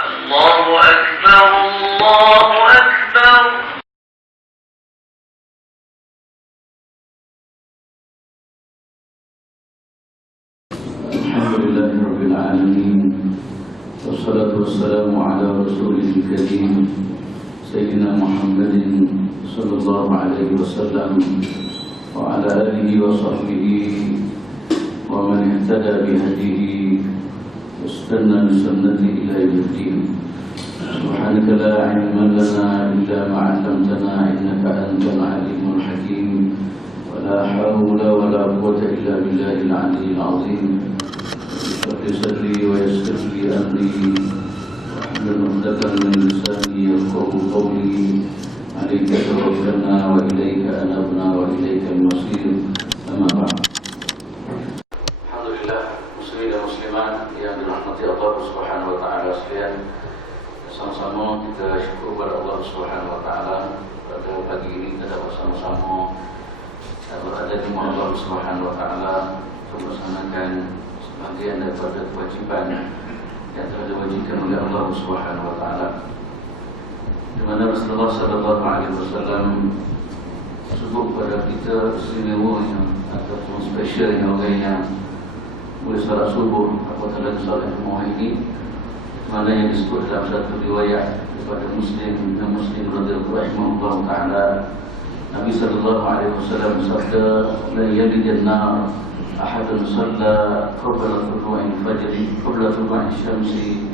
الله أكبر الله أكبر. الحمد لله رب العالمين، والصلاة والسلام على رسوله الكريم سيدنا محمد صلى الله عليه وسلم وعلى آله وصحبه ومن اهتدى بهديه واستنى بسنته إلى يوم الدين. سبحانك لا علم لنا إلا ما علمتنا إنك أنت العليم الحكيم، ولا حول ولا قوة إلا بالله العلي العظيم. رب صلي ويسر لي أمري واحلل عقدة من لساني يفقهوا قولي. عليك توكلنا وإليك أنبنا وإليك المصير. أما بعد. Alhamdulillah, muslimin dan muslimat yang dirahmati Allah Subhanahu wa taala sekalian. Sama-sama kita syukur kepada Allah Subhanahu wa taala pada pagi ini kita dapat sama-sama berada di rumah Allah Subhanahu wa taala untuk melaksanakan sebahagian daripada kewajiban yang telah diwajibkan oleh Allah Subhanahu wa taala. Di mana Rasulullah sallallahu alaihi wasallam sebut kepada kita istimewanya ataupun spesialnya orang yang boleh salat subuh apabila salat Jumaat ini, mana yang disebut dalam satu riwayat daripada Muslim radhiyallahu taala, Nabi sallallahu alaihi wasallam bersabda, la yalidun nar ahadun shalla qabla tulu'il fajr qabla tulu'il syamsi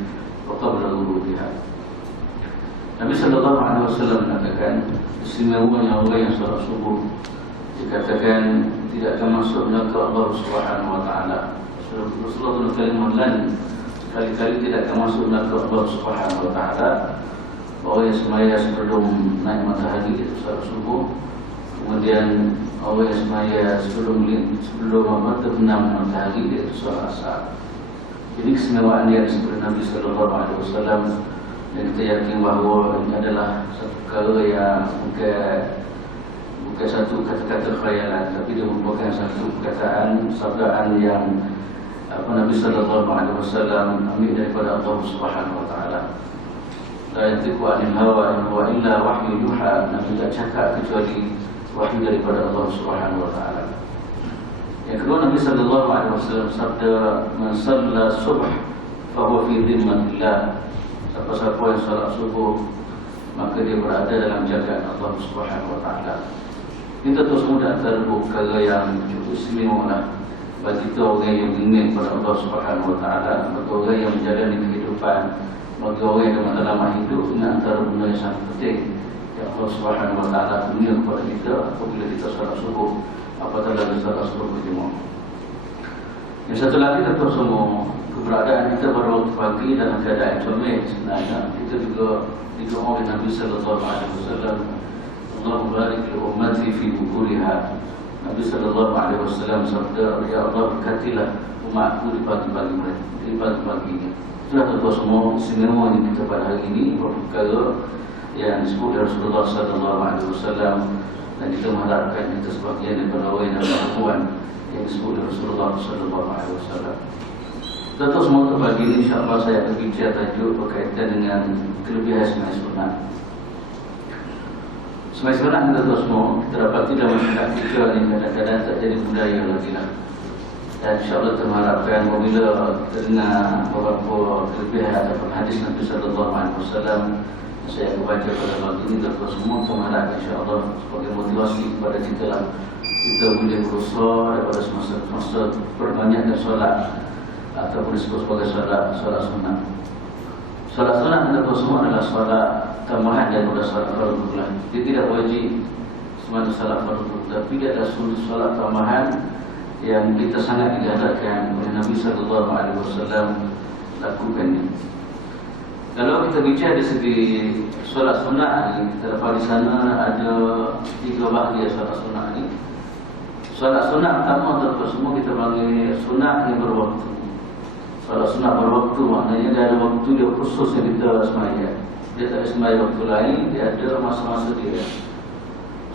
wa qabla ghurubiha. Nabi sallallahu alaihi wasallam mengatakan istimewanya orang yang salat subuh dikatakan tidak akan masuk neraka Allah Subhanahu wa taala. Rasulullah SAW kali-kali tidak akan masuk neraka Allah Subhanahu wa taala. Orang yang semaya sebelum naik matahari itu salat subuh, kemudian orang yang semaya sebelum terbenam matahari itu salat asar. Ini keistimewaan yang disebut Nabi sallallahu alaihi wasallam, dan kita yakin bahawa ini adalah satu perkara yang bukan satu kata-kata khayalan, tapi dia merupakan satu perkataan sabdaan yang Nabi sallallahu alaihi wasallam ambil daripada Allah Subhanahu wa taala. La yantiqu 'anil hawa in huwa illa wahyu yuha. Nabi tidak cakap kecuali wahyu daripada Allah Subhanahu wa taala. Yang kedua, Nabi sallallahu alaihi wasallam sabda, man shalla subh fa huwa fi dhimmatillah. Siapa-siapa yang salat subuh maka dia berada dalam jagaan Allah Subhanahu wa taala. Kita terus mudah antara perkara yang cukup istimewa bagi kita orang yang ingin kepada Allah Subhanahu wa taala, bagi orang yang menjalani kehidupan, bagi orang yang dalam hidup, ini antara benda yang sangat penting yang Allah Subhanahu wa taala punya kepada kita apabila kita salat subuh, apabila kita salat subuh berjemaah. Yang satu lagi, kita semua keberadaan kita pada waktu pagi dalam keadaan comel. Sebenarnya kita juga didoa oleh Nabi sallallahu alaihi wasallam, Allahumma barik li ummati fi bukuriha. Nabi sallallahu alaihi wasallam sabda, ya Allah berkatilah umatku di pagi-pagi mereka, di pagi-paginya. Itulah tentu semua istimewa yang kita pada hari ini, perkara yang disebut oleh Rasulullah sallallahu alaihi wasallam, dan kita mengharapkan kita sebagian daripada orang yang perempuan yang disebut oleh Rasulullah sallallahu alaihi wasallam. Tentu semua untuk pagi ini insya-Allah saya akan bicara tajuk berkaitan dengan kelebihan sembahyang sunat. Sembahyang sunat kita tahu semua, kita dapati dalam masyarakat kita ini kadang-kadang tak jadi budaya lagi lah. Dan insya-Allah kita mengharapkan apabila kita dengar beberapa kelebihan ataupun hadis Nabi sallallahu alaihi wasallam saya akan baca pada pagi ini, kita semua kita mengharapkan insya-Allah sebagai motivasi kepada kita lah, kita boleh berusaha daripada semasa perbanyakkan solat ataupun disebut sebagai solat sunat. Solat sunat kita tahu semua adalah solat tambahan daripada solat fardu. Dia tidak wajib seperti solat fardu, tapi dia adalah solat tambahan yang kita sangat digalakkan oleh Nabi sallallahu alaihi wasallam lakukannya. Kalau kita bicara dari segi solat sunat ini, kita dapat di sana ada 3 bahagian solat sunat ini. Solat sunat pertama tentu semua kita panggil sunat yang berwaktu. Solat sunat berwaktu maknanya dia ada waktu dia khusus yang kita sembahyang. Dia tak ada sembahyang waktu lain, dia ada masa-masa dia.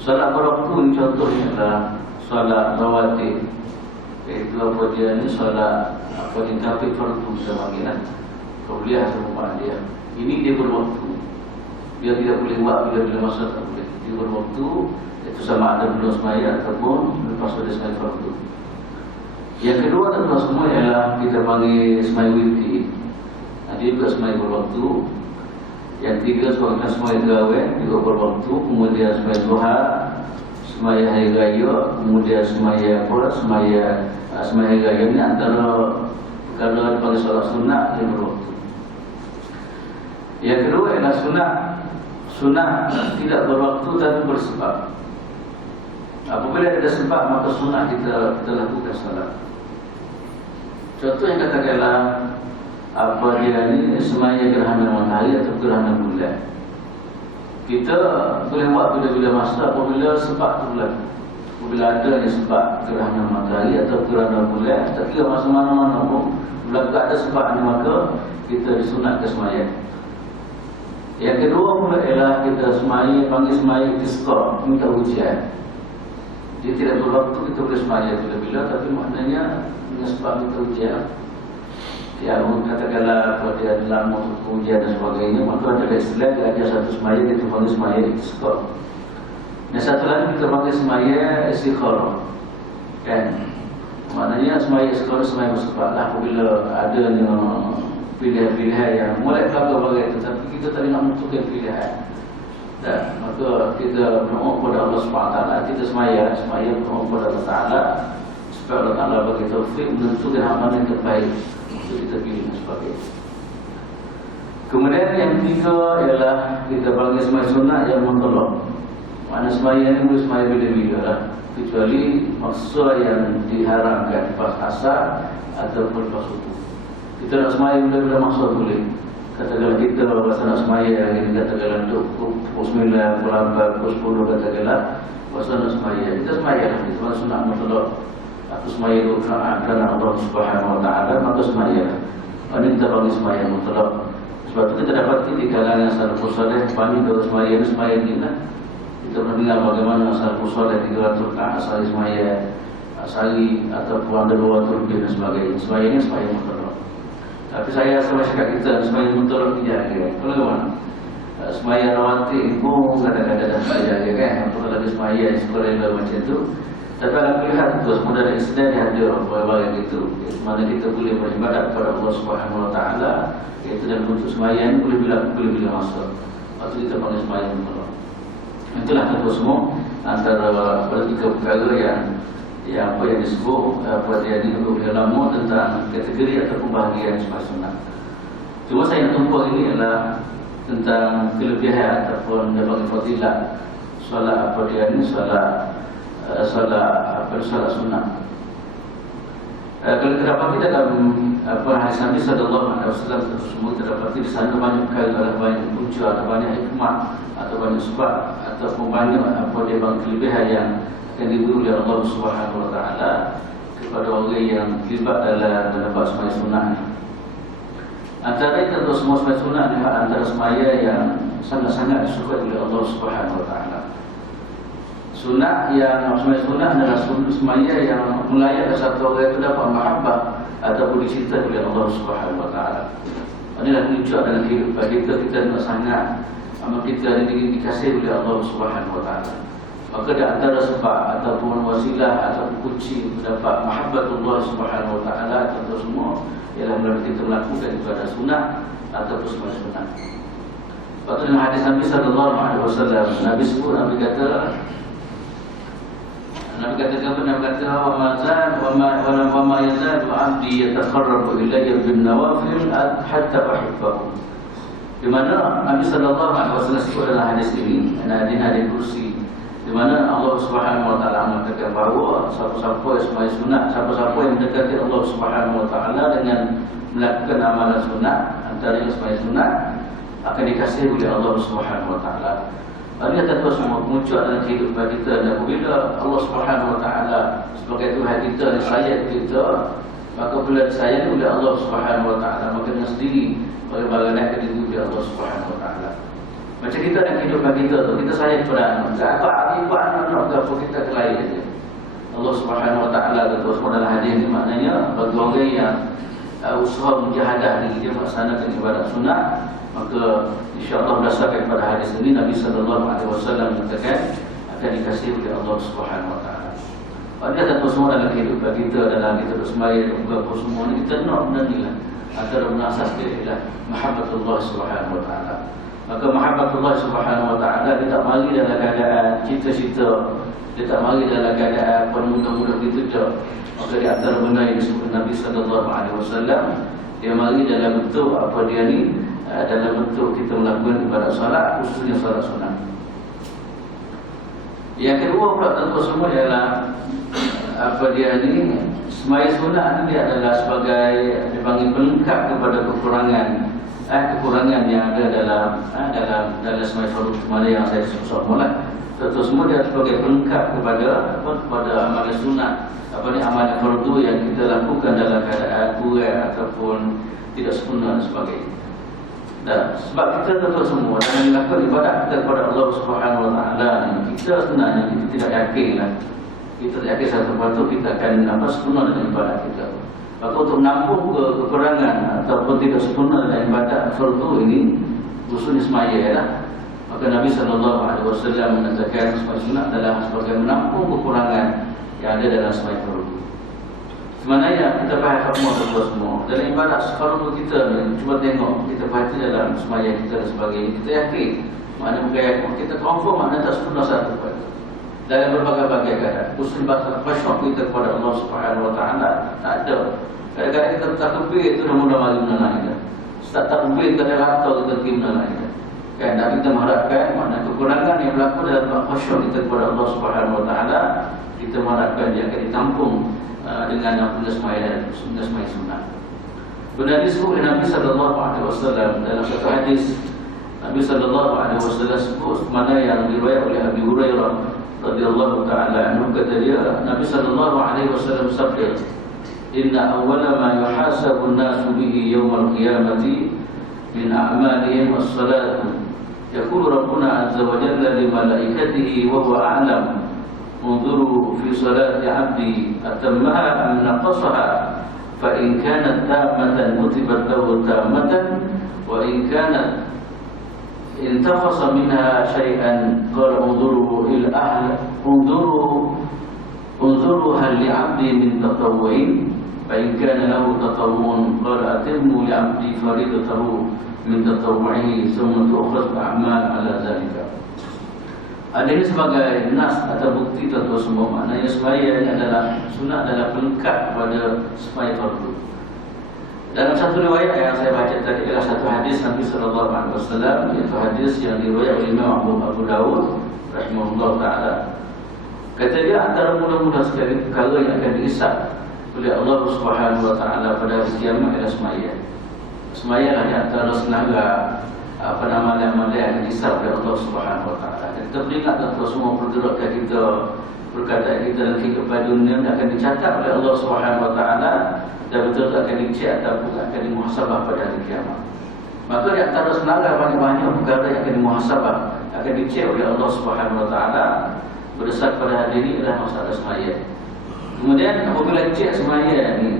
Solat berwaktu ini contohnya adalah solat rawatib, iaitu apa dia ni solat apa yang kafir fardu kita panggil. Kauliah serupa dia. Ini dia berwaktu. Dia tidak boleh buat bila-bila masa tak boleh. Dia berwaktu, itu sama ada belum semaya ataupun lepas pada semaya fardu. Yang kedua tentu semua ialah kita panggil semaya witri. Dia juga semaya berwaktu. Yang tiga soalnya semaya gawe juga berwaktu. Kemudian semaya duha, semaya hari raya, kemudian semaya apa? Semaya hari raya ini antara perkara dipanggil solat sunat yang berwaktu. Yang kedua ialah sunat tidak berwaktu tapi bersebab. Apabila ada sebab maka sunat kita lakukan salat. Contoh yang katakanlah apa dia ni semaya gerhana matahari atau gerhana bulan. Kita boleh buat bila-bila masa apabila sebab tu berlaku. Apabila adanya sebab gerhana matahari atau gerhana bulan, tak kira masa mana-mana pun berlaku ada sebab ni maka kita disunatkan semaya. Yang kedua pula ialah kita semaya, panggil semaya istisqa, minta hujan. Dia tidak berwaktu kita boleh semaya bila-bila, tapi maknanya dengan sebab minta hujan. Ya, katakanlah kalau dia lama untuk hujan dan sebagainya, maka ada istilah dia ada satu semaya, kita panggil semaya istisqa. Yang satu lagi kita panggil semaya istikharah. Kan? Maknanya semaya istikharah semaya bersebab lah apabila adanya pilihan-pilihan yang mulai belakang bagai tetapi kita tak nak menentukan pilihan. Dan maka kita berdoa kepada Allah SWT, kita semaya berdoa kepada Allah Taala supaya Allah Taala bagi taufik menentukan apa yang terbaik untuk kita pilih dan sebagainya. Kemudian yang ketiga ialah kita panggil semaya sunat yang mutlak. Makna semaya ini boleh semaya bila-bila lah, kecuali masa yang diharamkan pas asar ataupun pas subuh. Kita nak semaya bila-bila masa boleh. Katakanlah kita rasa nak semaya ini, katakanlah untuk pukul 9, pukul 8, pukul 10 katakanlah rasa nak semaya. Kita semaya lah, kita panggil sunat mutlak. Atau semaya itu kerana Allah Subhanahu Wa Taala, maka semaya. Ini kita panggil semaya mutlak. Sebab itu kita dapati di kalangan salafus saleh panggil dua semaya ini semaya ini lah. Kita pernah dengar bagaimana salafus saleh 300 rakaat asal semaya asali ataupun ada 200 lebih dan sebagainya. Semaya ini semaya mutlak. Tapi saya sama masyarakat kita semaya mutlak tidak ada. Kalau bagaimana? Semaya rawatib pun kadang-kadang tidak ada kan. Kalau ada semaya sekolah macam itu. Tapi kalau lihat terus mudah dan istilah dihadir berbagai itu. Mana kita boleh beribadat kepada Allah Subhanahu Wa Taala. Iaitu dalam bentuk semaya ini boleh bila masa. Lepas kita panggil semaya mutlak. Itulah tentu semua antara tiga perkara yang apa yang disebut apa dia ni lebih lama tentang kategori ataupun bahagian semaya sunat. Cuma saya nak tumpu ini adalah tentang kelebihan ataupun dalam fadilah solat apa dia ni solat sunat. Kalau kita dapati dalam hadis Nabi sallallahu alaihi wasallam semua kita dapati di sana banyak kali banyak punca atau banyak hikmah atau banyak sebab ataupun banyak apa dia bang kelebihan yang akan diberi oleh Allah Subhanahu Wa Taala kepada orang yang terlibat dalam semaya sunat ni. Antara itu semua semaya sunat ni antara semaya yang sangat-sangat disukai oleh Allah Subhanahu Wa Taala. Sunat yang semaya sunat adalah semaya yang melayan satu orang itu dapat mahabbah ataupun dicintai oleh Allah Subhanahu Wa Taala. Inilah tunjuk dalam kehidupan kita nak sangat amal kita ini dikasihi oleh Allah Subhanahu Wa Taala. Maka di antara sebab ataupun wasilah ataupun kunci mendapat mahabbatullah Subhanahu Wa Taala tentu semua ialah melalui kita melakukan ibadah sunat ataupun semaya sunat. Waktu dalam hadis Nabi sallallahu alaihi wasallam Nabi sebut Nabi kata wa ma yazal 'abdi yataqarrabu ilayya bin nawafil hatta uhibbahu. Di mana Nabi sallallahu alaihi wasallam sebut dalam hadis ini, hadis kursi, di mana Allah Subhanahu Wa Taala mengatakan bahawa siapa-siapa yang semaya sunat, siapa-siapa yang mendekati Allah Subhanahu Wa Taala dengan melakukan amalan sunat, antaranya semaya sunat, akan dikasihi oleh Allah Subhanahu Wa Taala. Ini tentu semua muncul dalam kehidupan kita. Dan apabila Allah Subhanahu Wa Taala sebagai Tuhan kita disayang kita, maka bila disayang oleh Allah Subhanahu Wa Taala, maka dengan sendiri bagaimana akan diberi oleh Allah Subhanahu Wa Taala. Macam kita dalam kehidupan kita tu, kita sayang kepada anak. Ibu anak apa kita kelahi saja. Allah Subhanahu Wa Taala tentu semua dalam hadis ini maknanya bagi orang yang usaha mujahadah diri dia melaksanakan ibadat sunat, maka insya-Allah berdasarkan pada hadis ini Nabi sallallahu alaihi wasallam mengatakan akan dikasihi oleh Allah Subhanahu wa taala. Pada satu semua dalam kehidupan kita, dalam kita bersembahyang dan berapa semua ni, kita nak benda ni lah. Antara benda asas dia ialah mahabbatullah Subhanahu wa taala. Maka mahabbatullah Subhanahu wa taala dia tak mari dalam keadaan cita-cita, dia tak mari dalam keadaan mudah-mudah kita tak. Maka di antara benda yang disebut Nabi sallallahu alaihi wasallam, dia mari dalam bentuk apa dia ni, dalam bentuk kita melakukan ibadat solat, khususnya solat sunat. Yang kedua pula tentu semua ialah apa dia ni, sembahyang sunat ni dia adalah sebagai dipanggil pelengkap kepada kekurangan yang ada dalam sembahyang fardu mana yang saya sebut mula. Tentu semua dia sebagai pelengkap kepada amalan sunat, amalan fardu yang kita lakukan dalam keadaan kurang ataupun tidak sempurna dan sebagainya. Dan sebab kita tentu semua dalam melakukan ibadat kita kepada Allah Subhanahu wa taala, kita sebenarnya kita tidak yakinlah. Kita tidak yakin satu waktu kita akan sempurna dalam ibadat kita. Maka untuk menampung kekurangan ataupun tidak sempurna dalam ibadat fardu ini, khususnya sembahyang lah. Maka Nabi sallallahu alaihi wasallam mengatakan sembahyang sunat adalah sebagai menampung kekurangan yang ada dalam sembahyang fardu. Sebenarnya kita faham semua dalam ibadat fardu kita ni, cuba tengok, kita perhati dalam sembahyang kita dan sebagainya, kita yakin, makna bukan kita confirm makna tak sempurna satu pun. Dalam berbagai-bagai keadaan, khusus bersyukur kita kepada Allah Subhanahu wa taala tak ada. Kadang-kadang kita takbir itu dah mula mari benda lain dah. Start takbir kita dah rata kita pergi benda lain dah. Kan Nabi kita mengharapkan makna kekurangan yang berlaku dalam khusyuk kita kepada Allah Subhanahu wa taala, kita mengharapkan dia akan ditampung dengan benda sembahyang sunat. Benda disebut oleh Nabi sallallahu alaihi wasallam dalam satu hadis. Nabi sallallahu alaihi wasallam sebut mana yang diriwayatkan oleh Abu Hurairah radhiyallahu ta'ala anhu, kata dia, Nabi sallallahu alaihi wasallam sabda, inna awwala ma yuhasabu an-nasu bihi yawm al-qiyamati min a'malihim as-salatu yaqulu rabbuna azza wa jalla li malaikatihi wa huwa a'lam unzuru fi salati 'abdi atammaha am naqasaha fa in kanat tammatan kutibat lahu tammatan wa in kanat intaqasa minha syai'an qala unzuru il ahl unzuru hal li'abdi min tatawwu'in fa in kana lahu tatawwu'un qala atimmu li'abdi faridatahu min tatawwu'ihi thumma tu'khadhu a'mal ala zalika. Ada ini sebagai nas atau bukti tentu semua, maknanya sembahyang adalah sunat, adalah pelengkap kepada sembahyang fardu. Dalam satu riwayat yang saya baca tadi adalah satu hadis Nabi sallallahu alaihi wasallam, iaitu hadis yang diriwayatkan oleh Imam Abu Dawud rahimahullah taala. Kata dia, antara mudah-mudah sekali perkara yang akan dihisab oleh Allah Subhanahu wa taala pada hari kiamat adalah sembahyang. Sembahyang adalah antara senaga amalan-amalan yang dihisab oleh Allah Subhanahu wa taala. Dan kita beringat tentang semua pergerakan kita, perkataan kita dalam kehidupan dunia akan dicatat oleh Allah Subhanahu wa taala dan betul akan dicek ataupun akan dimuhasabah pada hari kiamat. Maka di antara senarai banyak-banyak perkara yang akan dimuhasabah, akan dicek oleh Allah Subhanahu wa taala berdasar pada hari ini adalah masalah sembahyang. Kemudian apabila dicek sembahyang ini,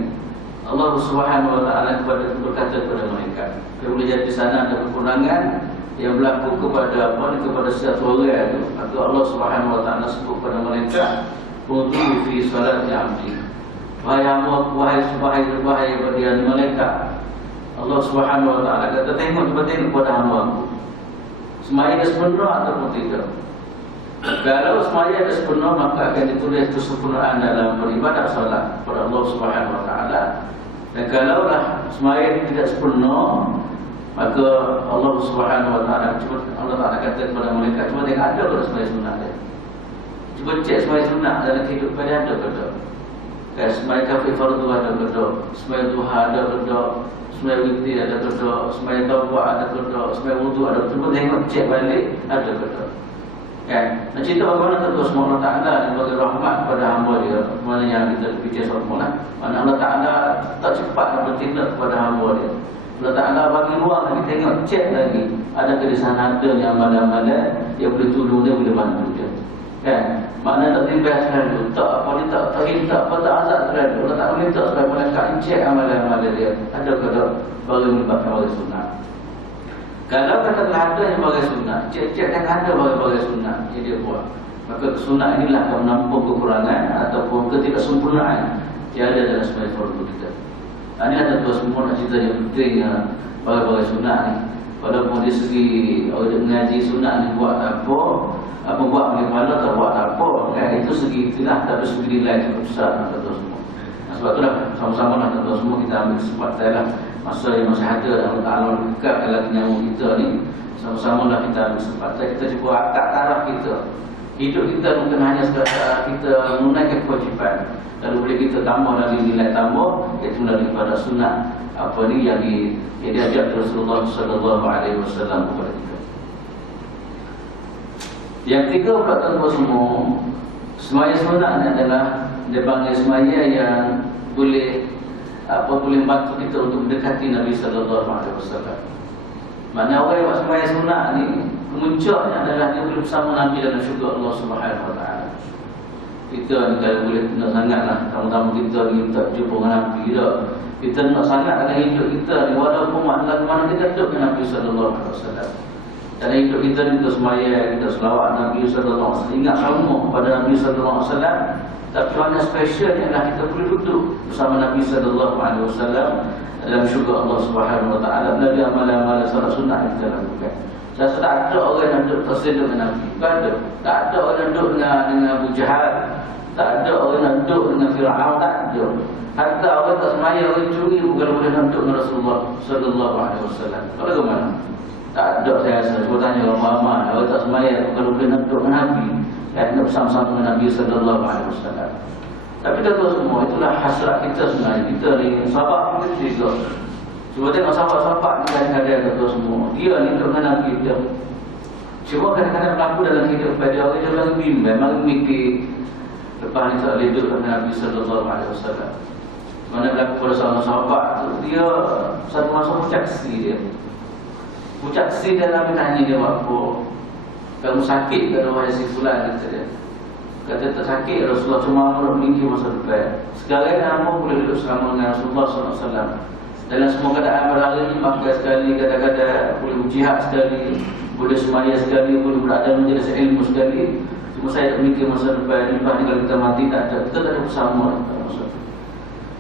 Allah Subhanahu wa taala berkata kepada mereka, boleh jadi di sana ada kekurangan yang berlaku kepada setiap orang itu, maka Allah Subhanahu wa taala sebut kepada mereka, "Qudhu fi salati 'abdi." Wahai hamba, wahai bagi mereka, Allah Subhanahu wa taala kata, cuba tengok kepada hamba-Mu. Sembahyang sempurna ataupun tidak. Kalau sembahyang sempurna, maka akan ditulis kesempurnaan dalam beribadat salat kepada Allah Subhanahu wa taala. Dan kalaulah sembahyang tidak sempurna, maka Allah Subhanahu wa taala kata kepada mereka, cuba tengok ada ke sembahyang sunat dia. Cuba cek sembahyang sunat dalam kehidupan dia ada ke tak? Sembahyang kafir fardu ada ke tak? Sembahyang duha ada ke tak? Sembahyang witir ada ke tak? Sembahyang tawaf ada ke tak? Sembahyang wudu ada ke tak? Cuba tengok cek balik ada ke tak? Kan? Nak cerita bagaimana tentu semua Allah Ta'ala yang bagi rahmat kepada hamba dia. Mana yang kita fikir semula, mana Allah Ta'ala tak cepat nak bertindak kepada hamba dia. Allah Ta'ala bagi ruang lagi, tengok, cek lagi, adakah di sana ada yang amalan-amalan yang boleh tolong dia, boleh bantu dia. Kan? Makna tak timbas selalu, tak apa dia tak hinta, apa tak azab selalu. Allah tak minta supaya malaikat cek amalan-amalan dia. Ada ke tak bagi melibatkan bagi sunnah. Kalau katakanlah ada yang bagi sunnah, cek kan ada bagi sunnah yang dia buat. Maka sunnah inilah akan menampung kekurangan ataupun ketidaksempurnaan tiada dalam sembahyang fardu kita. Ini ada dua semua nak cerita yang penting bagi sunnah ni. Walaupun dari segi orang mengaji sunnah ni buat apa buat oleh kepala tak buat apa kan, itu segi itulah, tapi segi nilai cukup besar untuk semua. Sebab itulah sama-sama lah untuk semua kita ambil kesempatan lah masa yang masih ada Allah Ta'ala dekat dalam nyawa kita ni, sama-sama lah kita ambil kesempatan, kita cuba akad taraf kita. Hidup kita bukan hanya sekadar kita menunaikan kewajipan, lalu boleh kita tambah lagi nilai tambah, iaitu daripada sunnah apa ni yang diajar Rasulullah sallallahu alaihi wasallam kepada kita. Yang ketiga pula tuan-tuan semua, semaya sunnah ni adalah dia panggil semaya yang boleh boleh bantu kita untuk mendekati Nabi sallallahu alaihi wasallam. Mana orang yang buat semaya sunnah ni kemuncaknya adalah dia boleh bersama Nabi dalam syurga Allah Subhanahu wa taala. Kita ni kalau boleh nak sangatlah, tamu-tamu kita ni tak jumpa dengan Nabi dah. Kita nak sangat dalam hidup kita ni, walaupun mana kita duduk dengan Nabi sallallahu alaihi wasallam. Dalam hidup kita ni kita semaya, kita selawat Nabi sallallahu alaihi wasallam, ingat semua kepada Nabi sallallahu alaihi wasallam. Tapi mana spesial ialah kita boleh duduk bersama Nabi sallallahu alaihi wasallam dalam syurga Allah Subhanahu wa taala melalui amalan-amalan solat sunnah yang kita lakukan. Saya rasa tak ada orang yang duduk tersedut dengan Nabi. Tak ada orang yang duduk dengan Abu Jahal. Tak ada orang yang duduk dengan Fir'aun. Tak ada. Hatta orang tak semaya, orang curi bukan boleh duduk dengan Rasulullah sallallahu alaihi wasallam. Kalau ke mana? Tak ada, saya rasa. Cuba tanya orang ramai, orang tak semaya bukan boleh duduk dengan Nabi. Dan bersama-sama dengan Nabi sallallahu alaihi wasallam. Tapi kata semua, itulah hasrat kita sebenarnya. Kita ni sahabat kita juga. Cuba tengok sahabat-sahabat ni kadang-kadang kata semua, dia ni duduk dengan Nabi dia. Cuma kadang-kadang berlaku dalam hidup pada orang dia lagi bimbang, lagi mikir. Lepas ni tak boleh duduk dengan Nabi sallallahu alaihi wasallam. Mana berlaku pada seorang sahabat tu, dia satu masa pucaksi dia. Pucaksi dia Nabi tanya dia apa? Kamu sakit ke wahai si fulan, kata dia. Kata tak sakit, Rasulullah cuma nak meninggi masa depan. Sekarang apa boleh duduk selama dengan Rasulullah SAW. Dalam semua keadaan berhari, makan sekali, kadang-kadang boleh berjihad sekali, boleh semaya sekali, boleh berada menjadi ilmu sekali. Cuma saya tak meninggi masa depan. Lepas ni kalau kita mati tak ada, kita tak ada bersama masa tu.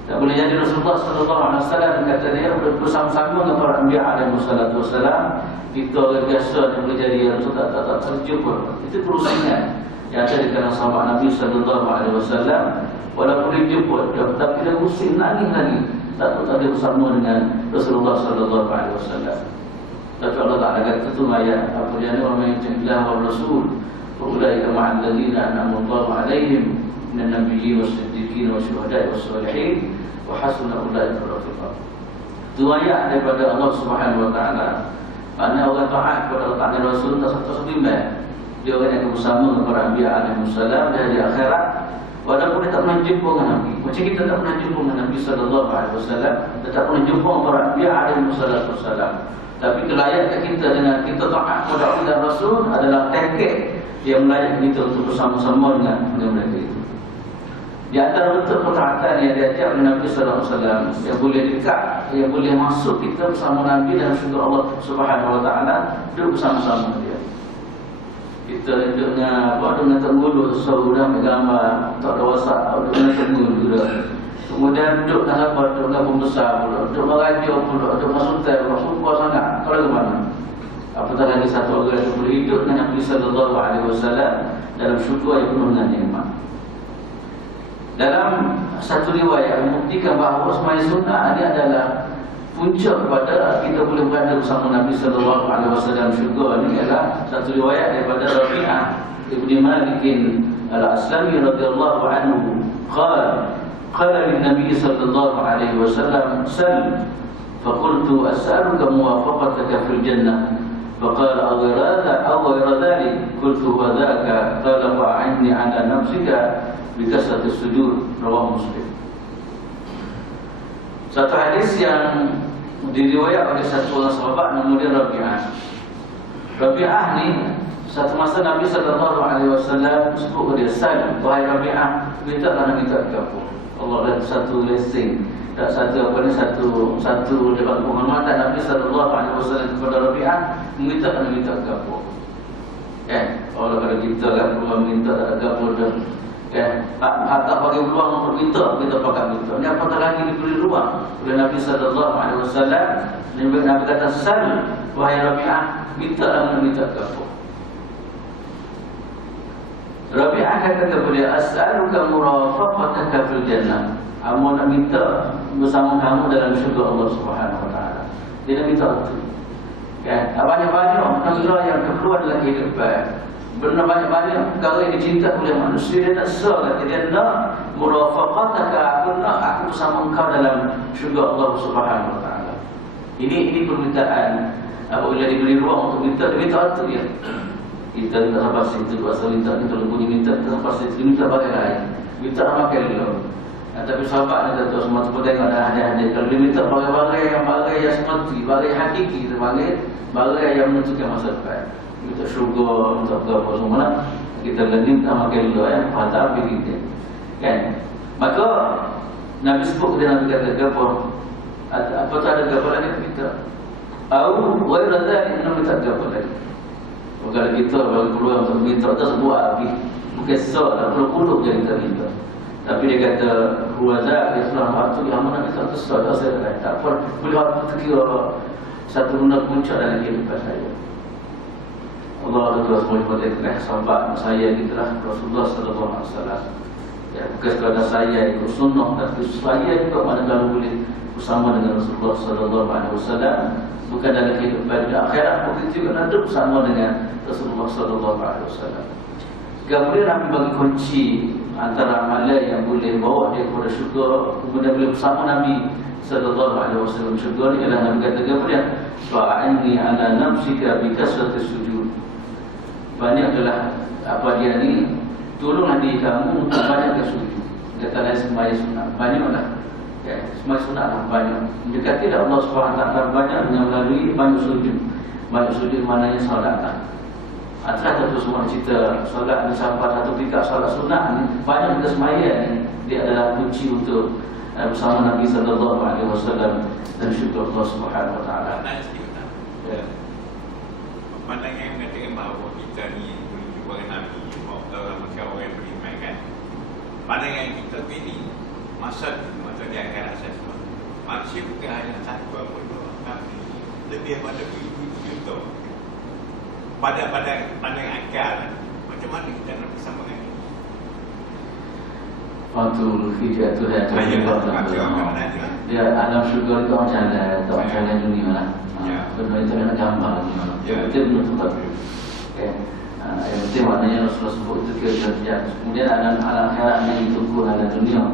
Tak boleh jadi Rasulullah SAW kata dia bersama-sama dengan para anbiya alaihi wassalatu wassalam. Kita orang biasa yang boleh jadi Rasul tak terjumpa. Itu kerusakan yang ada di kalangan sahabat Nabi sallallahu alaihi wasallam. Walaupun dia jumpa, tapi dia pusing nangis lagi. Tak ada bersama dengan Rasulullah sallallahu alaihi wasallam. Tapi Allah Taala kata tu ayat apa dia ni, wa man yutillah wa rasul fa ulaika ma'al ladzina an'ama Allahu 'alaihim minan nabiyyin was-siddiqin wasyuhada'i was-shalihin wa hasuna ulaika rafiqa. Tu ayat daripada Allah Subhanahu wa taala. Mana orang taat kepada Allah Taala Rasul tak satu bimbang. Dia orang yang bersama dengan para anbiya alaihi wasallam di akhirat. Walaupun dia tak pernah jumpa dengan Nabi. Macam kita tak pernah jumpa dengan Nabi sallallahu alaihi wasallam, kita tak pernah jumpa dengan para anbiya alaihi wasallam. Tapi kelayakan kita dengan kita taat kepada Allah dan Rasul adalah teknik yang melayakkan kita untuk bersama-sama dengan mereka itu. Di antara bentuk ketaatan yang diajak oleh Nabi sallallahu alaihi wasallam yang boleh dekat, yang boleh masuk kita bersama Nabi dalam syurga Allah Subhanahu wa taala, duduk bersama-sama dia. Kita duduk dengan dengan tenggulu, sudah gambar, tak ada WhatsApp, duduk dengan tenggulu juga. Kemudian duduk dengan sahabat, duduk dengan pembesar pula, duduk dengan raja pula, duduk dengan sultan pula, sumpah sangat. Kalau ke mana? Apatah lagi satu orang yang boleh hidup dengan Nabi sallallahu alaihi wasallam dalam syurga yang penuh dengan nikmat. Dalam satu riwayat membuktikan bahawa semaya sunnah ini adalah puncak kepada kita boleh berada bersama Nabi sallallahu alaihi wasallam syurga. Ini adalah satu riwayat daripada Rabi'ah Ibn Malik Al-Aslami radhiyallahu anhu. Qala lin-nabi sallallahu alaihi wasallam sal faqultu as'aluka muwafaqataka fil jannah faqala aghayra dhalik qultu wa dhaka qala fa'inni 'ala nafsika bikasrati sujud. Rawahu Muslim. Satu hadis yang diriwayat oleh satu orang sahabat nama dia Rabi'ah. Rabi'ah ni Satu masa Nabi SAW sebut dia, "Sal, wahai Rabi'ah, minta kerana minta kamu." Allah dah satu blessing, tak satu apa ni, satu dapat penghormatan Nabi SAW kepada Rabi'ah, minta kerana minta kamu. Allah pada kita kan peluang minta tak ada apa dah. Tak bagi peluang untuk minta, kita pakai minta. Ni apatah lagi diberi ruang oleh Nabi SAW. Nabi kata, "Sal, wahai Rabi'ah, minta kerana minta kamu." Rabi'ah kata kepada dia, "As'aluka murafaqataka fil jannah." Aku nak minta bersama kamu dalam syurga Allah Subhanahu Wa Taala. Dia nak minta itu. Banyak-banyak perkara yang keperluan dalam kehidupan. Benar banyak-banyak perkara yang dicinta oleh manusia. Dia tak selah. Dia nak murafaqataka. Aku bersama engkau dalam syurga Allah Subhanahu Wa Taala. Ini permintaan. Apabila diberi ruang untuk minta, dia minta itu dia. Kita tak sampai situ, asal minta kita bunyi minta, tak sampai situ, minta bagai lain, minta makan dulu. Tapi sahabat ni kata semua tu tengok dah ada. Kalau dia minta bagai-bagai yang semati, bagai hakiki, bagai yang menentukan masa depan. Minta syurga, minta apa semua lah. Kita minta makan dulu pada api kita. Kan? Maka Nabi sebut dia Nabi kata apa? Apa tak ada apa lagi minta? Au, wa radha inna minta apa lagi? Kalau kita bagi peluang untuk minta, tak sebuah lagi. Bukan sesat, tak perlu jadi kita minta. Tapi dia kata, "Huwazak, dia setelah waktu yang mana kita tersesat." Saya kata, tak apa, boleh waktu terkira satu benda puncak dalam kehidupan saya. Allah Ta'ala semua dipotongkan sahabat saya itulah Rasulullah SAW. Bukan sekadar saya ikut sunnah, tapi saya juga mana-mana boleh bersama dengan Rasulullah SAW. Bukan dalam kehidupan di akhirat, begitu juga nanti bersama dengan Rasulullah SAW. Kemudian Nabi bagi kunci antara amalan yang boleh bawa dia kepada syurga, kemudian boleh bersama Nabi SAW syurga ni ialah Nabi kata kemudian, "Fa'anni ala nafsika bi kasrati sujud." Banyaklah apa dia ni, tolonglah diri kamu untuk banyakkan sujud. Kata lain sembahyang sunat, banyaklah. Semua sunat lah banyak. Mendekatilah Allah SWT banyak dengan melalui banyak sujud. Banyak sujud maknanya solat lah. Atas satu semua cerita solat ni sampai satu tiga solat sunat ni banyak kita sembahyang ni. Dia adalah kunci untuk bersama Nabi SAW dan syukur Allah Subhanahu Wa Taala. Pandangan yang mengatakan bahawa kita ni boleh jumpa dengan Nabi, orang macam orang yang beriman kan. Pandangan kita ini masa dia akan rasa semua. Manusia bukan hanya satu apa dua, tapi lebih pada itu contoh. Pada pandangan akal, macam mana kita nak bersama dengan ini? Waktu hijrah tu dia alam syurga itu orang jalan, tak orang jalan dunia lah. Benda itu nak gambar betul betul tempat. Yang penting maknanya Rasulullah sebut itu kira-kira. Kemudian alam akhirat yang ditunggu alam dunia.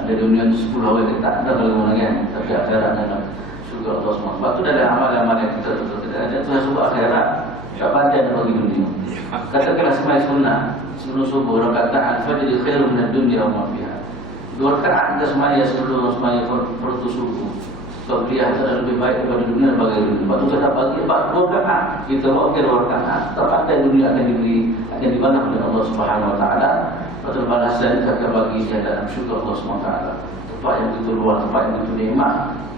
Ada dunia 10 orang kita tak ada kalau mana kan. Tapi akhirat adalah syurga Allah SWT. Sebab tu dalam amal-amal yang kita ada Tuhan sebut akhirat. Tak pandai bagi dunia. Katakanlah sembahyang sunnah sebelum subuh, rakaat al-fajr khairun minad dunya wa ma fiha. 2 rakaat kita sembahyang sebelum sembahyang fardu subuh. Sebab dia adalah lebih baik daripada dunia bagi dunia. Sebab tu kita bagi 2 rakaat, kita bawa ke 2 rakaat. Tak pandai dunia akan dibalas oleh Allah Subhanahu Wa Taala. Betul balasan kita akan bagi dia dalam syurga Allah SWT. Tempat yang begitu luar, tempat yang begitu nikmat,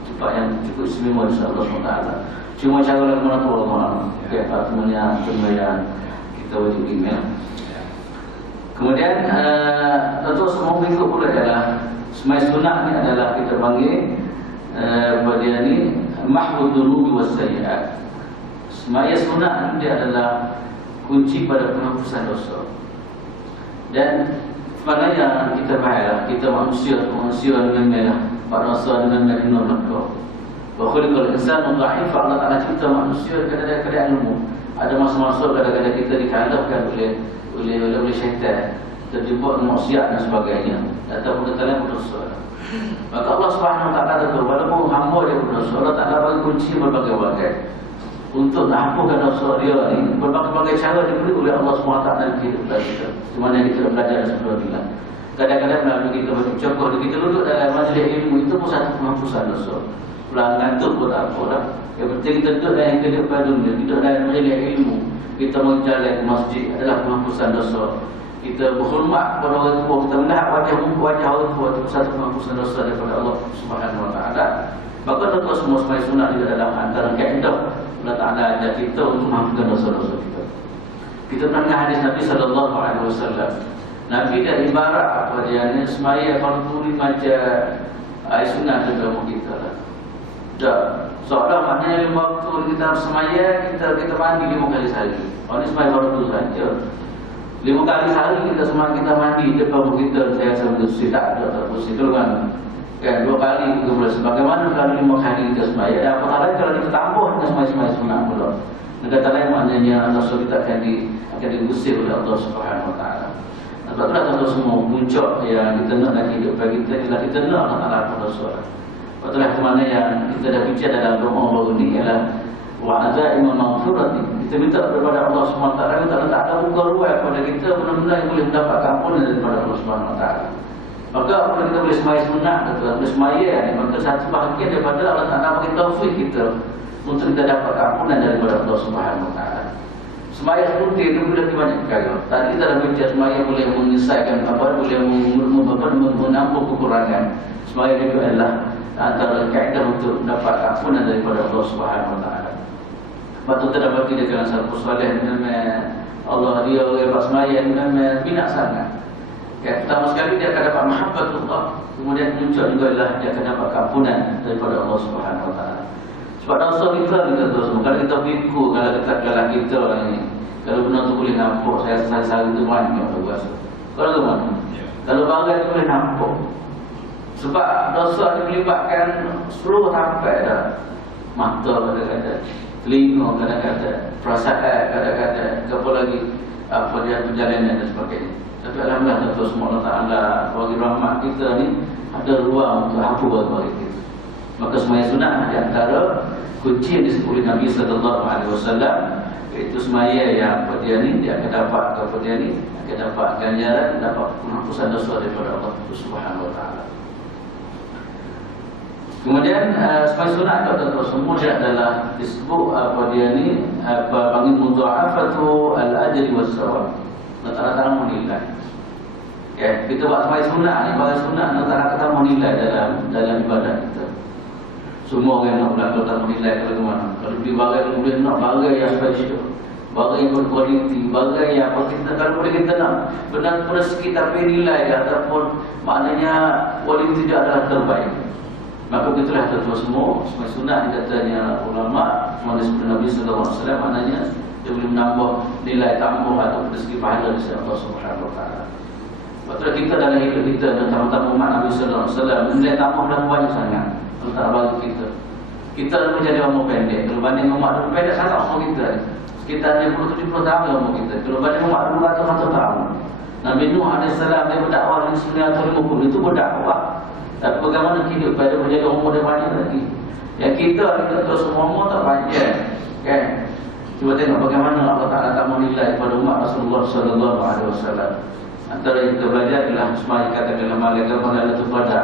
tempat yang cukup istimewa insya-Allah SWT. Cuma cara lagu mana tu Allah. Temannya kita wajib ingat. Kemudian tentu semua berikut pula adalah semai sunat ni adalah kita panggil bahagian ni mahfud dunubi was sayyi'at. Semai sunat ni dia adalah kunci pada penghapusan dosa. Dan mana yang kita bahaya, kita manusia dengan melah, manusia dengan melah mereka. Bahawa kalau insan dhaif, Allah Taala cipta manusia kadang-kadang ilmu. Ada masa-masa kadang-kadang kita dikalahkan oleh syaitan, terjebak maksiat dan sebagainya. Ataupun kita lain berdosa. Maka Allah Subhanahu Wa Taala kata, walaupun hamba dia berdosa, Allah Taala bagi kunci berbagai-bagai untuk hapuskan dosa dia ni. Berbagai-bagai cara diberi oleh Allah SWT dalam kehidupan kita. Di mana kita belajar sebelum bilang. Kadang-kadang melalui kita bercakap, kita duduk dalam majlis ilmu itu pun satu penghapusan dosa. Pulang ngantuk pun tak apa lah. Yang penting kita duduk dalam kehidupan dunia, duduk dalam majlis ilmu, kita menjalan ke masjid adalah penghapusan dosa. Kita berhormat kepada orang tua, kita melihat wajah orang tua itu satu penghapusan dosa daripada Allah Subhanahu Wa Taala. Maka tuan-tuan semua sebagai sunat juga dalam antara kaedah Allah Taala ajar kita untuk menghapuskan dosa-dosa kita. Kita pernah dengar hadis Nabi sallallahu alaihi wasallam. Nabi dah ibarat apa dia ni semaya fardu ni macam sunnah dalam kita lah. Dah seolah maknanya 5 waktu kita semaya kita mandi 5 kali sehari. Ini semaya fardu saja. 5 kali sehari kita semua kita mandi depan kita saya sebut tidak ada terpusi itu kan. Kan 2 kali kita boleh sebagaimana kalau 5 kali kita semaya. Dan apa lagi kalau kita tambah kita semaya sunat pula. Negara lain maknanya dosa kita akan diusir oleh Allah Subhanahu Wa Taala. Sebab itulah tuan-tuan semua puncak yang kita nak dalam kehidupan kita ialah kita nak Allah Taala ampun dosa. Sebab itulah ke mana yang kita dah bincang dalam doa baru ni ialah wa'azaim maghfirah. Kita minta kepada Allah Subhanahu Wa Taala, kita tak ada buka ruang kepada kita benar-benar yang boleh mendapat ampunan daripada Allah Subhanahu Wa Taala. Maka apabila kita boleh semaya sunat, kita boleh semaya ni, maka satu bahagian daripada Allah Taala bagi taufik kita untuk kita dapat ampunan daripada Allah Subhanahu Wa Taala. Semaya seperti itu boleh banyak perkara. Tadi kita dah bincang semaya boleh menyelesaikan apa, boleh menambah kekurangan. Semaya itu adalah antara kaedah untuk dapat ampunan daripada Allah Subhanahu Wa Taala. Patut kita dapat kita dalam satu soalan Allah dia lepas semaya minat sangat. Ya, pertama sekali dia akan dapat mahabbatullah. Kemudian puncak juga adalah dia akan dapat ampunan daripada Allah Subhanahu Wa Taala. Sebab dosa kita terus. Kalau kita pikir, kalau kita kalah kita ni, kalau benar tu boleh nampak saya itu banyak tu rasa. Kalau tu mana? Kalau bangga tu boleh nampak. Sebab dosa ni melibatkan seluruh sampai dah. Mata kadang-kadang, telinga kadang-kadang, perasaan kadang-kadang, apa lagi apa dia perjalanan dan sebagainya. Tapi alhamdulillah tuan-tuan semua Allah Taala bagi rahmat kita ni ada ruang untuk hafuz bagi kita. Maka semaya sunat di antara kunci yang disebut oleh Nabi sallallahu alaihi wasallam iaitu semaya yang apa dia ni dia akan dapat apa dia ni akan dapat ganjaran, dapat penghapusan dosa daripada Allah Subhanahu Wa Taala. Kemudian semaya sunat tuan-tuan semua dia adalah disebut apa dia ni apa panggil mudha'afatu al-ajri was-sawab. Allah Taala menilai. Ya, kita buat semaya sunat ni, bagi sunat Allah Taala menilai dalam ibadat kita. Semua orang nak belakang tak menilai kalau ke mana. Kalau di bagai boleh nak bagai yang special, bagai yang berkualiti, bagai yang apa kita kalau boleh kita nak benar-benar kita nilai ataupun maknanya kualiti tidak adalah terbaik. Maka begitulah tuan-tuan semua sunat katanya ulama menulis Nabi sallallahu alaihi wasallam maknanya dia boleh menambah nilai tambah atau dari segi pahala dari Allah Subhanahu Wa Taala. Betul kita dalam hidup kita dan terutama umat Nabi sallallahu alaihi wasallam nilai tambah dah banyak sangat. Allah Taala bagi kita. Kita menjadi umur pendek. Kalau banding umat dulu pendek sangat umur kita. Sekitar 60-70 tahun umur kita. Kalau banding umat dulu 100 tahun. Nabi Nuh AS dia berdakwah di 950 itu berdakwah. Tapi bagaimana hidup pada menjadi umur dia banyak lagi. Yang kita terus umur tak panjang. Kan? Cuba tengok bagaimana Allah Taala tak menilai kepada umat Rasulullah sallallahu alaihi wasallam. Antara yang kita belajar adalah semua kata dalam malaikat pada kepada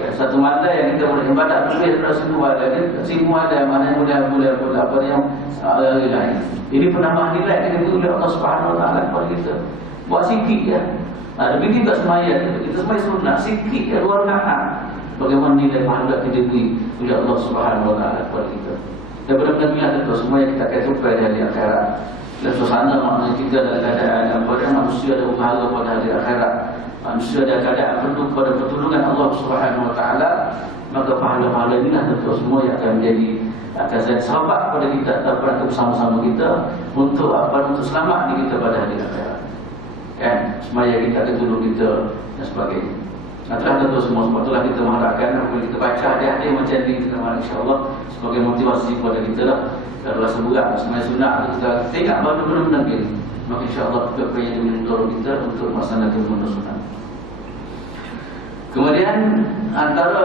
ya, satu mata yang kita boleh ibadat lebih daripada semua ada ni, semua ada mana yang boleh apa yang lain. Ini penambahan nilai yang diberi oleh Allah Subhanahu Wa Taala kepada kita. Buat sikit ya. Demikian juga semaya kita semaya sunat sikit ya luar biasa. Bagaimana nilai pahala yang diberi oleh Allah Subhanahu Wa Taala kepada kita. Dan benar-benar kita semua yang kita akan sampai di hari akhirat. Dan suasana maknanya kita dalam keadaan apa yang manusia ada pahala pada hari akhirat. Manusia ada keadaan perlu kepada pertolongan Allah Subhanahu Wa Taala, maka pahala-pahala inilah tentu semua yang akan menjadi akan jadi sahabat kepada kita atau bersama-sama kita untuk apa untuk selamat di kita pada hari akhirat. Kan, semaya kita akan tolong kita dan sebagainya. Itulah tentu semua sebab itulah kita mengharapkan apabila kita baca hadis-hadis macam ni kita mahu insya-Allah sebagai motivasi kepada kita lah. Kalau rasa berat semaya sunat kita tengok benar-benar gini. Maka insya-Allah kita akan mendorong kita untuk melaksanakan benda sunat. Kemudian antara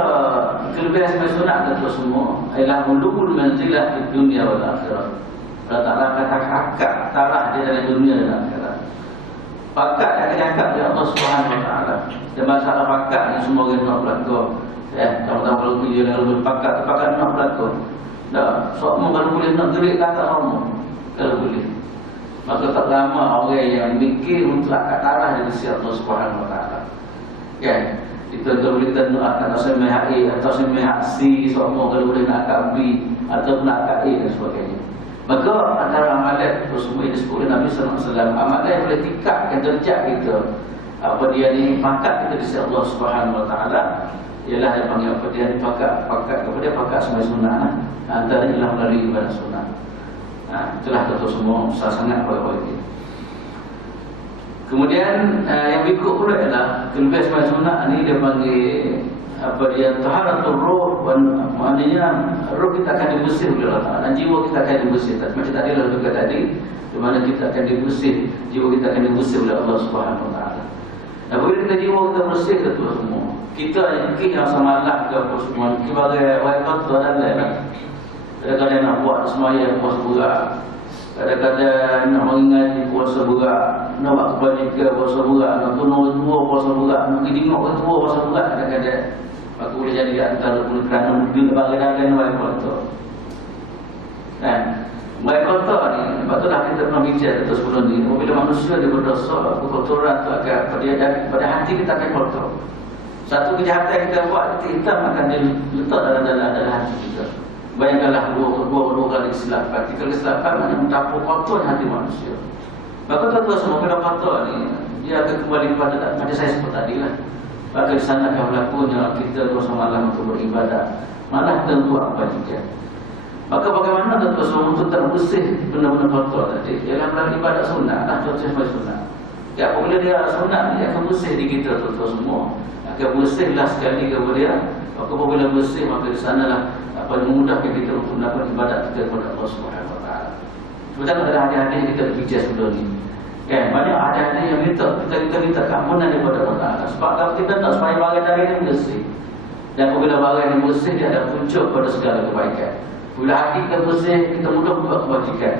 kelebihan semaya sunat tentu semua ialah ulul manzilah di dunia dan akhirat. Allah Taala kata akak tarah di dalam dunia dan akhirat. Pakat yang cakap oleh Allah Subhanahu Wa Taala. Dan masalah pakat yang semua orang nak berlaku. Ya, tahu-tahu kalau pilih yang lebih pakat nak berlaku. Dah, semua kalau boleh nak gerik ke atas semua, kalau boleh. Maka tak lama orang yang mikir untuk akad tarah di sisi Allah Subhanahu Wa Taala. Kan? Kita kalau boleh tentu akad semai A atau semai C, semua kalau boleh nak akad B atau nak akad A dan sebagainya. Maka antara amalan itu semua disebut oleh Nabi Sallallahu Alaihi Wasallam, amalan yang boleh tingkatkan derajat kita. Apa dia ni pangkat kita di sisi Allah Subhanahu Wa Taala ialah yang panggil apa dia ni pangkat kepada pangkat semai sunnah. Antara ialah melalui ibadah sunnah. Itulah tentu semua besar sangat poin-poin ini. Kemudian yang berikut pula ialah kelebihan sembahyang sunat ni dia panggil apa dia taharatul ruh, maknanya roh kita akan dibersih oleh Allah Taala dan jiwa kita akan dibersih. Macam tadi lah juga tadi di mana kita akan dibersih, jiwa kita akan dibersih oleh Allah Subhanahu Wa Taala. Apabila kita jiwa kita bersih tu semua, kita yang semalam ke apa semua sebagai wajib dan lain. Kadang-kadang nak buat semayang puasa berat, kadang-kadang nak mengingati puasa berat, nak buat kebajikan puasa berat, nak tunang tua puasa berat, nak pergi tengok orang tua puasa berat, kadang-kadang maka boleh jadi antara kerana mobil bagai-bagai wajib kotor. Kan? Wajib kotor ni, sebab tu lah kita pernah bincang atas sebelum ni, apabila manusia dia berdosa, kekotoran tu akan pada hati kita akan kotor. Satu kejahatan kita buat, kita akan letak dalam hati kita. Bayangkanlah dua kali kesilapan. Tiga kesilapan maknanya mencampur kotor hati manusia. Maka tuan-tuan semua kena kotor ni, dia akan kembali pada saya seperti tadi lah. Maka di sana akan berlakunya kita terus malam untuk beribadah. Malah tentu apa juga. Maka bagaimana tuan-tuan semua untuk terbersih benda-benda kotor tadi? Ialah melalui ibadah sunnah. Contoh sebagai sunnah. Ya, apabila dia sunnah, dia akan bersih di kita tuan-tuan semua. Akan bersihlah sekali kepada dia. Maka apabila bersih, maka di sanalah apa memudahkan kita untuk melakukan ibadat kita kepada Allah Subhanahu Wa Taala. Sebenarnya ada hadis-hadis yang kita berbicara sebelum ni. Kan, banyak hadis-hadis yang kita minta keampunan daripada Allah Taala. Sebab kalau kita nak supaya barang dari ini bersih. Dan apabila barang ini bersih, dia ada puncuk pada segala kebaikan. Bila hati kita bersih, kita mudah buat kebajikan.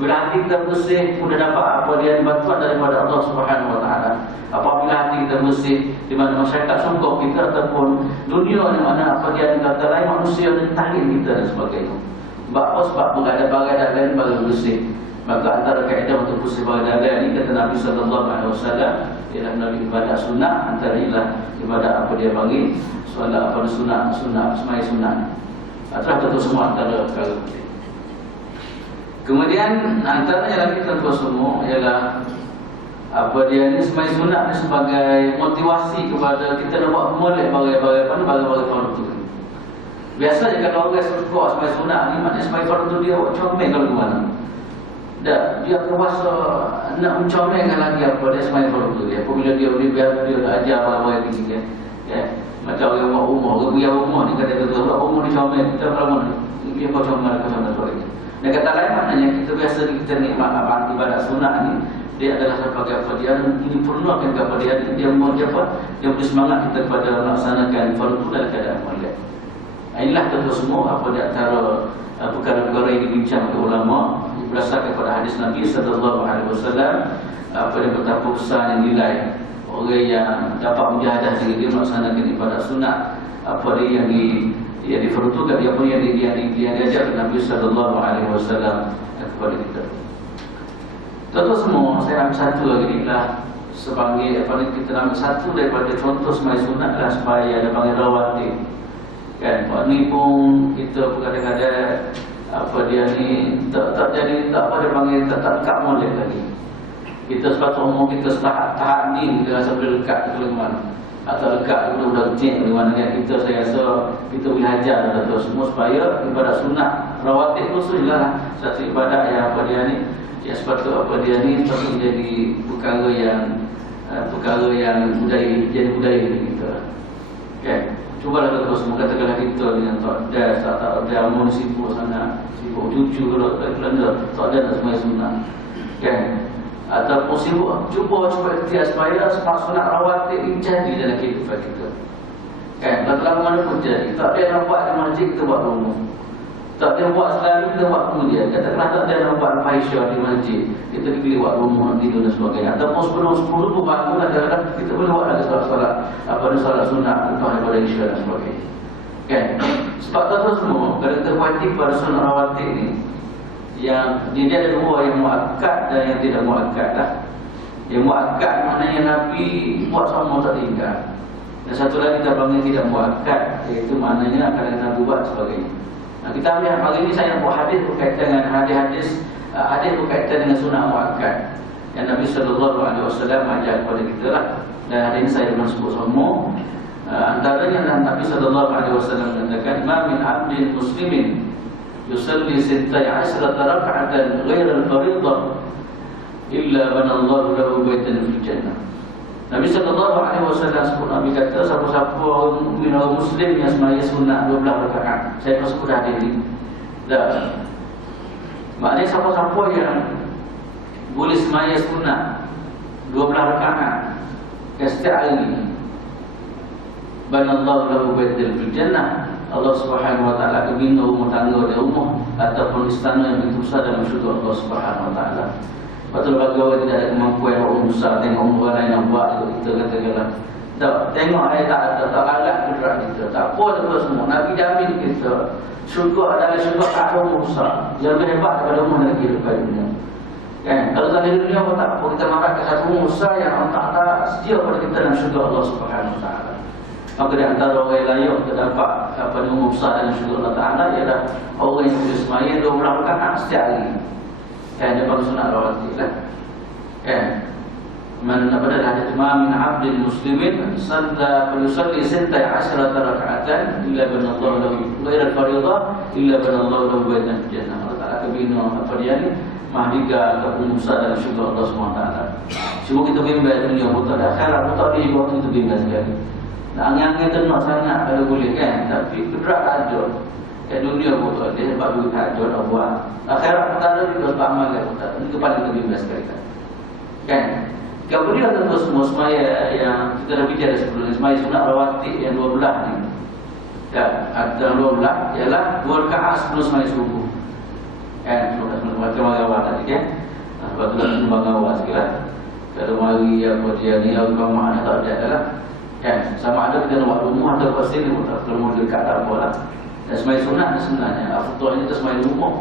Bila hati kita bersih, mudah dapat apa dia bantuan daripada Allah Subhanahu Wa Taala. Apabila hati kita bersih, di mana masyarakat sungguh kita ataupun dunia di mana apa dia kata lain manusia dan tahlil kita dan sebagainya. Sebab apa? Sebab berada-berada lain baru bersih. Maka antara kaedah untuk bersih berada lain ini kata Nabi Sallallahu Alaihi Wasallam ialah melalui ibadah sunnah. Antara ialah ibadah apa dia bagi solat apa sunnah semai sunnah. Itulah tentu semua antara perkara penting. Kemudian antaranya lagi tentu semua ialah apa dia ni semai sunat ni sebagai motivasi kepada kita nak buat molek bagi fardu. Biasanya kalau orang suka semai sunat ni maknanya semai fardu dia buat comel kalau ke mana. Dah dia terpaksa nak mencomelkan lagi apa dia semai fardu dia. Apabila dia dah ajar bagi dia. Ya. Macam orang buat rumah, orang punya rumah ni kata rumah ni comel, kita kalau mana dia kau comel sebagainya. Dan kata lain maknanya kita biasa kita nikmat ibadat sunat ni dia adalah sebagai apa dia menyempurnakan kepada dia mau apa dia beri semangat kita kepada melaksanakan fardu dalam keadaan molek. Inilah tentu semua apa di antara perkara-perkara yang dibincang oleh ulama berdasarkan kepada hadis Nabi Sallallahu Alaihi Wasallam apa yang betapa besar nilai orang yang dapat mujahadah diri dia melaksanakan ibadat sunat apa dia yang difardukan dia pun yang diajar Nabi Sallallahu Alaihi Wasallam kepada kita. Tentu semua saya ambil satu lagi lah sebagai apa kita ambil satu daripada contoh semai sunat lah supaya ada panggil rawatib. Kan, ni pun kita kadang-kadang apa dia ni tak jadi tak apa dia panggil tak dekat molek lagi. Kita sepatutnya umur kita tahap ni kita rasa boleh dekat ke mana atau dekat kita sudah kecil di mana kan kita saya rasa kita boleh ajar atau semua supaya ibadat sunat rawatib tu sudah satu ibadat yang apa dia ni yang sepatutnya apa dia ni perlu jadi perkara yang budaya kita. Kan? Cubalah kita semua katakanlah kita dengan tak ada amun sibuk sana, sibuk cucu kalau tak ada semua sunat. Kan? Ataupun sibuk cuba ikhtiar supaya sunat rawatib ini jadi dalam kehidupan kita. Kan? Kalau mana pun jadi. Tak ada nak buat di masjid, kita buat rumah. Tak ada buat selalu, kita buat kemudian. Katakanlah tak ada nak buat faisyah di masjid, kita pergi buat rumah, tidur dan sebagainya. Ataupun sebelum tu bangun, kadang-kadang kita boleh buat lagi solat sunat, lepas daripada isya dan sebagainya. Kan? Sebab tu semua kalau kita perhati pada sunat rawatib ni, yang dia ada dua, yang muakkad dan yang tidak muakkad lah. Yang muakkad maknanya Nabi buat sama tak tinggal. Dan satu lagi kita panggil tidak muakkad, iaitu maknanya akan Nabi buat sebagainya. Nah, kita lihat hari ini saya buat hadis berkaitan dengan hadis berkaitan dengan sunat muakkad yang Nabi SAW ajar kepada kita lah. Dan hari ini saya akan sebut semua. Antaranya Nabi SAW katakan, "Ma min 'abdin muslimin yusalli 16 rak'atan ghairal fardhah illa banallahu lahu baitan fil jannah." Nabi SAW sebut, Nabi kata, siapa-siapa orang mukmin, orang muslim yang sembahyang sunat 12 rakaat. Saya pernah sebut hadis ini. Dah. Maknanya siapa-siapa yang boleh sembahyang sunat 12 rakaat setiap hari, banallahu lahu baitan fil jannah, Allah Subhanahu wa taala akan bina rumah tangga di rumah ataupun istana yang begitu besar dalam syurga Allah Subhanahu wa taala. Betul bagi orang tidak ada kemampuan orang besar tengok orang lain yang buat, kita katakanlah tak tengok tak larat gerak kita, tak apa tu semua. Nabi jamin kita syurga adalah syurga tak ada rumah besar yang lebih hebat daripada rumah lagi depan dunia. Kan? Kalau tak ada dunia pun tak apa, kita marah ke satu rumah besar yang Allah Ta'ala sedia pada kita dalam syurga Allah Subhanahu wa taala. Maka di antara orang yang layak terdapat pada umur besar dalam syurga Allah Ta'ala ialah orang yang boleh sembahyang 12 rakaat setiap hari. Dia baru sunat rawatib lah. Man pada hadis min 'abdin muslimin salla falyusalli 16 raka'atan illa banallahu lahu ghairal fardhah illa banallahu lahu baitan fil jannah. Allah Ta'ala kebina apa dia ni? Mahdiga ataupun besar dalam syurga Allah SWT. Cuma kita bimbang dunia betul dah akhirat betul di bawah itu bimbang sekali. Angin-angin tu nak sangat kalau boleh kan, tapi kedrak aja. Kat dunia pun tak ada sebab duit tak ada nak buat. Akhirat pun tak ada juga sebab amal kan pun tak ada. Ini kepala kita bimbang sekali kan. Kemudian tentu semua semaya yang kita dah bicara sebelum ni, semaya sunat rawatib yang 12 ni. Dan ada 12 ialah 2 rakaat sebelum semaya subuh. Macam awal tadi kan. Sebab tu dah sembang awal sikit lah. Kalau mari apa dia ni, kalau makna tak ada adalah sama ada kita nak buat rumah atau kat sini pun tak, kalau dekat tak apalah. Dan sembahyang sunat ni sebenarnya afdalnya kita sembahyang rumah.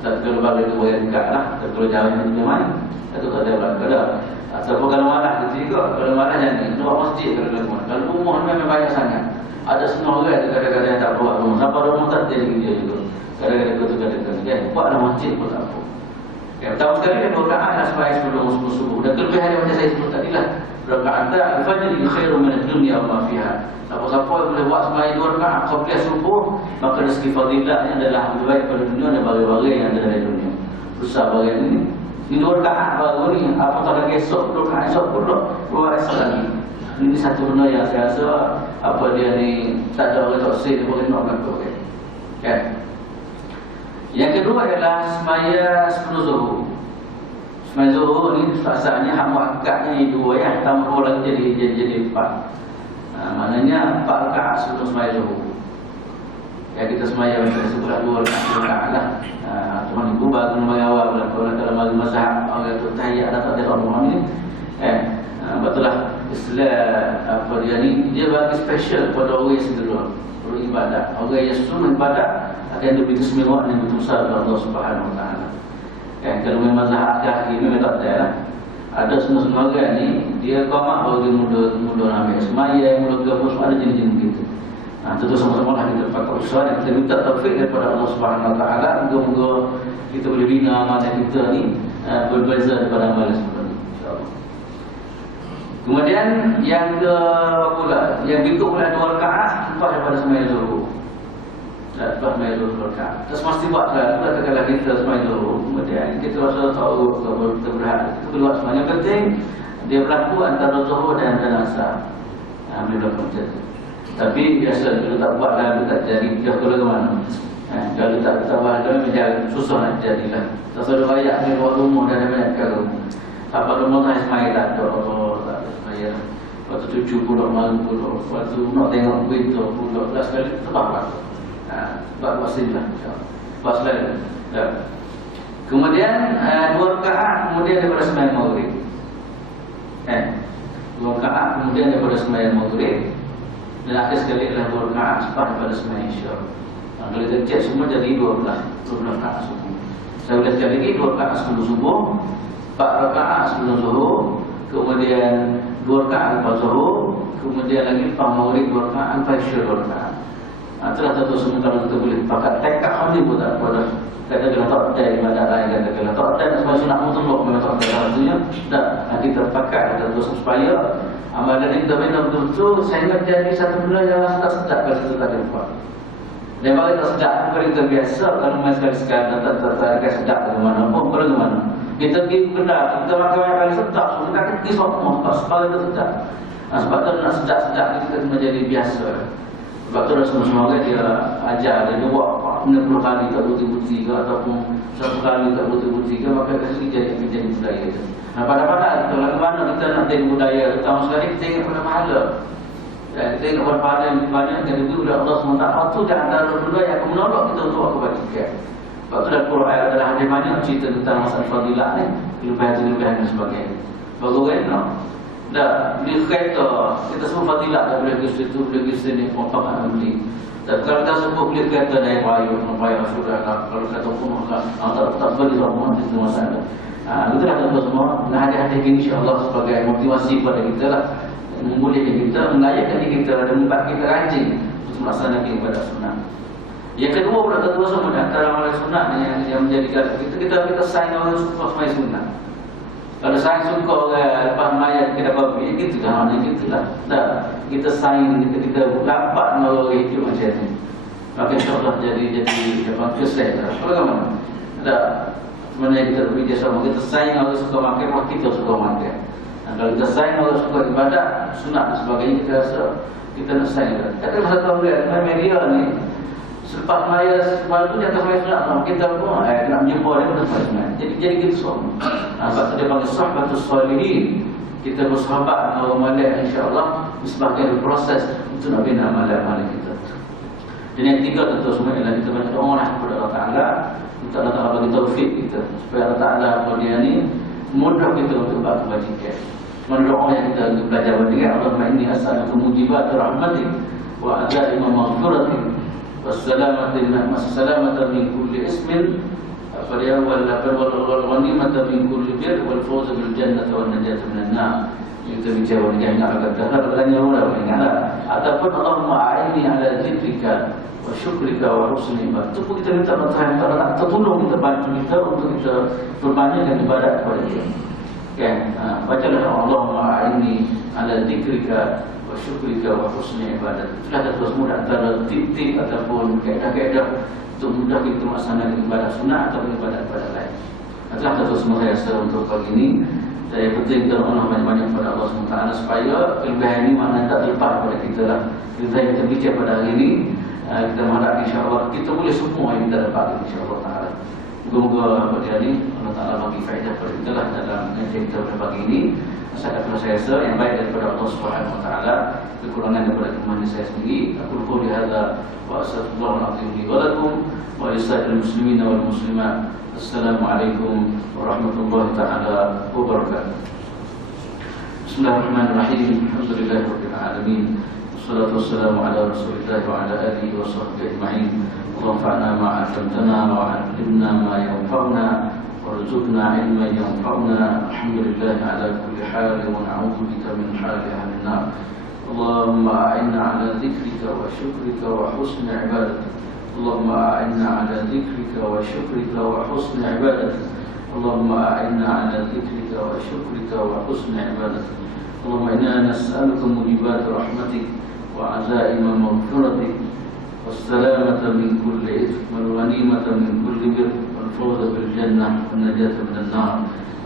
Atau kalau balik tu yang dekat lah. Atau kalau jalan macam mana, itu tak ada berat. Ataupun kalau malah kita juga, kalau malah jangan buat masjid kalau rumah memang banyak sangat. Ada semua orang kadang-kadang tak buat rumah. Sampai rumah tak jadi dia juga. Kadang-kadang kita kadang-kadang buatlah masjid pun tak apa. Tahu sekali kan 2 rakaat lah sembahyang sebelum subuh. Dan kelebihan macam saya sebut tadi lah. Rakaat al-fajr khairu min ad-dunya wa ma fiha. Siapa-siapa yang boleh buat sembahyang 2 rakaat qabla subuh, maka rezeki fadilahnya adalah lebih baik pada dunia dan bagi-bagi yang ada dalam dunia. Susah bagi ini. Ini 2 rakaat baru ni, apa tak lagi esok 2 rakaat esok pun buat esok lagi. Ini satu benda yang saya rasa apa dia ni tak ada orang tak sih boleh nak lakukan. Kan? Yang kedua adalah sembahyang sebelum zuhur. Sembahyang zuhur ni asalnya hak muakkadnya ni 2 ya, tambah lagi jadi 4. Maknanya 4 rakaat sebelum sembahyang zuhur. Ya kita sembahyang kita sebut 2 rakaat lah. Cuma ni baru mengawal kalau dalam mazhab orang tu tahiyat tak ada orang ni. Betul lah Islam apa dia ni dia bagi special pada orang yang sederhana beribadat. Orang yang sunat ibadat akan diberi kesemewaan yang betul besar oleh Allah Subhanahu wa taala. Kalau memang mazhab kaki memang tak ada lah. Ada semua orang ni dia qamat baru dia muda ambil sembahyang, mula gabus ada jenis-jenis begitu. Tentu sama-sama lah kita pakai usaha dan kita minta taufik daripada Allah Subhanahu wa taala moga-moga kita boleh bina amalan kita ni berbeza daripada amalan sebelum ni insya-Allah. Kemudian yang ke pula yang berikut pula 2 rakaat lepas daripada sembahyang zuhur. Lepas sembahyang zuhur 2 rakaat. Terus mesti buatlah katakanlah kita sembahyang zuhur. Kemudian kita rasa tahu kalau kita berhak kita keluar sembahyang penting dia berlaku antara zuhur dan asar. Ambil berlaku macam tu. Tapi biasa kalau tak buat dah tak jadi dia kalau ke mana. Kalau tak buat dah macam susah nak jadilah. Tak ada banyak ni buat rumah dan banyak kalau. Apa rumah tak semai tak ada tak semai. Waktu 70 malam pula waktu nak tengok berita pula last kali terbang. Buat wasilah insya-Allah. Wasilah. Kemudian 2 rakaat kemudian daripada sembahyang maghrib. 2 rakaat kemudian daripada sembahyang maghrib. Dan akhir sekali adalah 2 rakaat pada sembahyang Isya. Kalau kita cek semua jadi 12 rakaat subuh. Saya boleh sekali lagi 2 rakaat sebelum subuh, 4 rakaat sebelum zuhur, kemudian 2 rakaat lepas zuhur, kemudian lagi lepas maghrib 2 rakaat, lepas Isya 2 rakaat. Itulah satu semua kalau kita boleh pakai tekad hal ni pun tak pada. Kata kalau tak ada ibadat lain, kata kalau tak ada sebab sunat mutlak memang tak ada artinya. Tak, kita pakai kita terus supaya amalan kita betul-betul sehingga jadi satu benda yang sedap kalau kita tak lupa. Dan bagi tak sedap, bukan kita biasa kalau main sekali-sekali tak sedap ke mana pun, pergi ke mana. Kita pergi kedai, kita makan yang paling sedap, kita pergi semua supaya kita sedap. Sebab tu nak sedap-sedap kita menjadi biasa. Sebab tu Rasulullah dia ajar, dia buat 60 kali tak putih-putih ke ataupun 1 kali tak putih-putih ke, maka kasi jadi budaya itu. Nah, pada-pada itu, bagaimana kita nak tengok budaya, pertama sekali kita ingat pada pahala. Kita ingat pada pahala yang banyak, dan itu oleh Allah SWT. Itu di antara benda yang akan menolong kita untuk kebajikan. Sebab tu dalam Quran adalah ada banyak cerita tentang masalah fadilah ni, kelebihan-kelebihan dan sebagainya. Bagaimana? Dah, di kereta kita semua fadilah dah boleh pergi situ, boleh pergi sini, pompak nak beli. Dan kalau kita semua boleh kereta naik bayu, nampak sudah kalau kata pun tak beli semua, itu masalah. Itulah kata semua. Nah, hari-hari ini insya-Allah sebagai motivasi kepada kita lah, membolehkan kita, melayakkan kita dan membuat kita rajin untuk melaksanakan ibadah sunat. Yang kedua pula tentu semua antara amalan sunat yang menjadikan kita sayang orang supaya sunat. Kalau saya suka orang lepas mayat kita babi, gitu lah, gitulah. Dah, kita sayang, kita dapat melalui hidup macam ni. Maka insyaAllah jadi keseh. Bagaimana? Dah, sebenarnya kita berbicara sama, kita sayang orang suka makan, maka kita suka makan. Dan kalau kita sayang orang suka ibadat, sunat dan sebagainya, kita rasa kita nak sayang. Kata satu orang media ni, selepas maya semalam tu dia akan maya sunat, kita pun nak menjumpa dia pun tak sunat. Jadi kita semua. Sebab tu dia panggil sahabatus salihin. Kita bersahabat dengan orang malak, insya-Allah sebagai proses untuk nak bina amalan-amalan kita. Dan yang ketiga tentu semua ialah kita banyak doa kepada Allah Taala, minta Allah Taala bagi taufik kita supaya Allah Taala kemudian ni mudah kita untuk buat kebajikan. Mana doa yang kita belajar dengan Allahumma inni as'aluka mujibat rahmatik wa azaima maghfiratik wassalamata min kulli ismin wal ghanimata min kulli bir wal fawz bil jannati wan najata minan nar. Kita bicara dengan agak dahar bertanya ulang ataupun Allahumma a'inni ala dzikrika wa syukrika wa husni ibadah. Itu pun kita minta Allah tolong kita, bantu kita untuk kita berbanyakkan ibadat kepada Dia. Kan? Bacalah Allahumma a'inni ala dzikrika wa syukrika wa husni ibadah. Itulah satu semua antara tip-tip ataupun kaedah-kaedah untuk mudah kita melaksanakan ibadah sunnah atau ibadat-ibadat lain. Itulah satu semua saya rasa untuk pagi ini. Saya penting kita doa banyak-banyak kepada Allah SWT supaya kelebihan ini maknanya tak terlepas pada kita lah. Kita bicara pada hari ini, kita mengharap insya-Allah kita boleh semua yang kita dapat insya-Allah taala. Moga-moga pada hari ini Allah Taala bagi faedah kepada kita lah dalam ngaji kita pada pagi ini. Saya rasa yang baik daripada Allah Subhanahu Wa Taala, kekurangan daripada kemampuan saya sendiri. Aku qouli hadza wa astaghfirullah li wa lakum wa lisa'il muslimin wal muslimat. Assalamualaikum warahmatullahi taala wabarakatuh. Bismillahirrahmanirrahim. Alhamdulillahirabbil alamin. Wassalatu wassalamu ala Rasulillah wa ala alihi wa sahbihi ajma'in. Allahumma fa'na ma 'allamtana wa 'allimna ma yanfa'una warzuqna 'ilman yanfa'una. Alhamdulillah ala kulli hal wa na'udzu bika min hali ahlin nar. Allahumma a'inna 'ala dzikrika wa syukrika wa husni 'ibadatik. اللهم أعنا على ذكرك وشكرك وحسن عبادتك. اللهم أعنا على ذكرك وشكرك وحسن عبادتك. اللهم إنا نسألك موجبات رحمتك وعزائم مغفرتك والسلامة من كل إثم والغنيمة من كل بر والفوز بالجنة والنجاة من النار.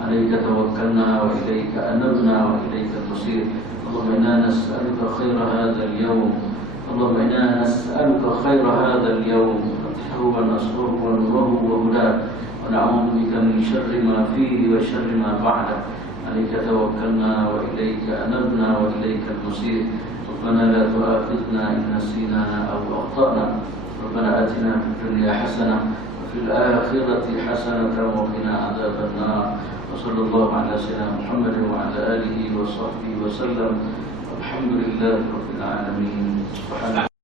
عليك توكلنا وإليك أنبنا وإليك المصير. اللهم إنا نسألك خير هذا اليوم. اللهم إنا نسألك خير هذا اليوم فتحه ونصره ونوره وهداه ونعوذ بك من شر ما فيه وشر ما بعده. عليك توكلنا وإليك أنبنا وإليك المصير. ربنا لا تؤاخذنا إن نسينا أو أخطأنا. ربنا آتنا في الدنيا حسنة وفي الآخرة حسنة وقنا عذاب النار. وصلى الله على سيدنا محمد وعلى آله وصحبه وسلم. الحمد لله رب العالمين. سبحانك